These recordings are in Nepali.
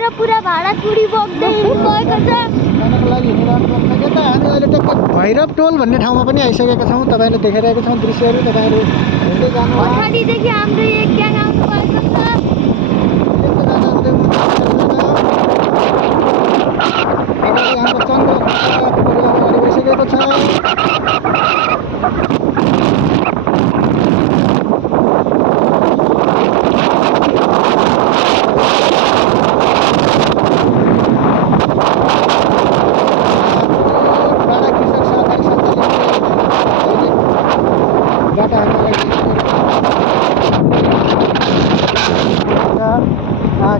यतातिर पुरा भाडा चुडी बग्दै गएको छ। जानको लागि हिँडिरहनुपर्छ। यता हामी अहिले टक्कै भैरव टोल भन्ने ठाउँमा पनि आइसकेका छौँ। तपाईँले देखाइरहेका छौँ दृश्यहरू। तपाईँहरू हेर्दै जानु होला। पछाडिदेखि हाम्रो एक ग्याङ आउनु भएको छ। अगाडि हाम्रो चन्द्र परिवार अगाडि गइसकेको छ।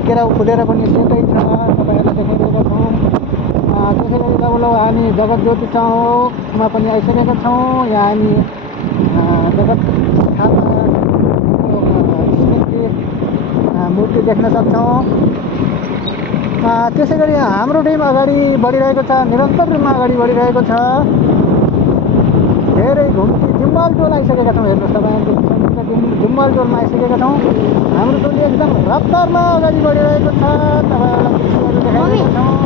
केराउ फुलेर पनि सेतै छ। तपाईँहरूलाई देखाइरहेका छौँ। त्यसै गरी लगभग हामी जगत ज्योति चौकमा पनि आइसकेका छौँ। यहाँ हामी जगत स्मृति मूर्ति देख्न सक्छौँ। त्यसै गरी हाम्रो टिम अगाडि बढिरहेको छ। निरन्तर रूपमा अगाडि बढिरहेको छ। धेरै घुम्ती जुम्बाल टोल आइसकेका छौँ। हेर्नुहोस् तपाईँहरूको जुम्बाल टोलमा आइसकेका छौँ। हाम्रो टोली एकदम रफ्तारमा अगाडि बढिरहेको छ। तपाईँहरूलाई दृश्यहरू देखाइरहेका छौँ।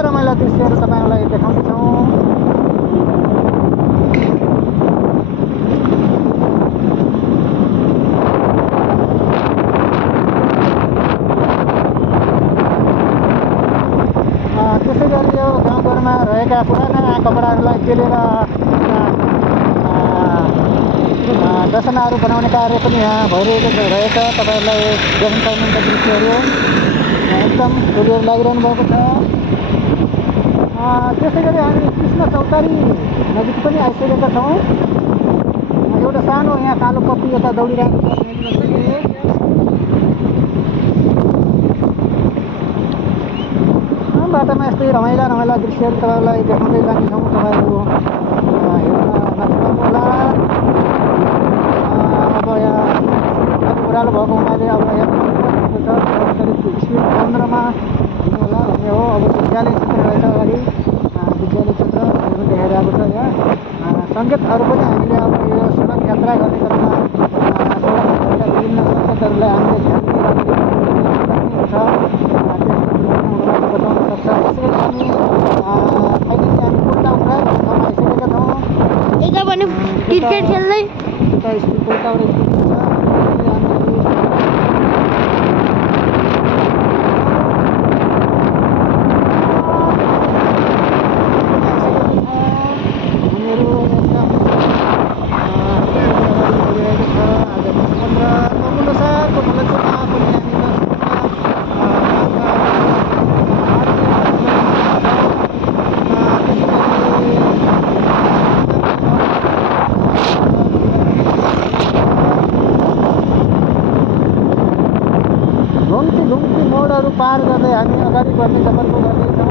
रमाइला दृश्यहरू तपाईँहरूलाई देखाउँछौँ। त्यसै गरी यो गाउँघरमा रहेका पुराना कपडाहरूलाई पेलेर दसनाहरू बनाउने कार्य पनि यहाँ भइरहेको रहेछ। तपाईँहरूलाई देख्न सक्नुहुन्छ दृश्यहरू। एकदम टोलीहरू लागिरहनु भएको छ। त्यसै गरी हामी कृष्ण चौतारी नजिक पनि आइसकेका छौँ। एउटा सानो यहाँ कालो पप्पी यता दौडिरहेको छ। बाटोमा यस्तै रमाइला दृश्यहरू तपाईँलाई देखाउँदै जानेछौँ। तपाईँहरू हेर्न नछुटाउनु होला। अब यहाँ ओह्रालो भएको हुनाले अब यहाँ छ करिब स्पिड 15मा हिँड्नु होला भन्ने हो। अब विद्यालय क्षेत्र रहेछ अगाडि। विद्यालय क्षेत्र देखाइरहेको छ। यहाँ सङ्केतहरू पनि हामीले अब यो सडक यात्रा गर्ने क्रममा सडकका विभिन्न सङ्केतहरूलाई हामीले ध्यान दिइराख्नु छ। बचाउन सक्छ। त्यसै गरी हामी पुलटाउन ठाउँमा आइसकेका छौँ। यता पनि क्रिकेट खेल्दै यता स्कुल पुलटाउन स्कुल छ। घुम्ती मोडहरू पार गर्दै हामी अगाडि बढ्ने सफर गर्दैछौँ।